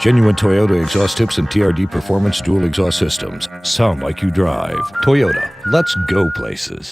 Genuine Toyota exhaust tips and TRD Performance dual exhaust systems. Sound like you drive. Toyota, let's go places.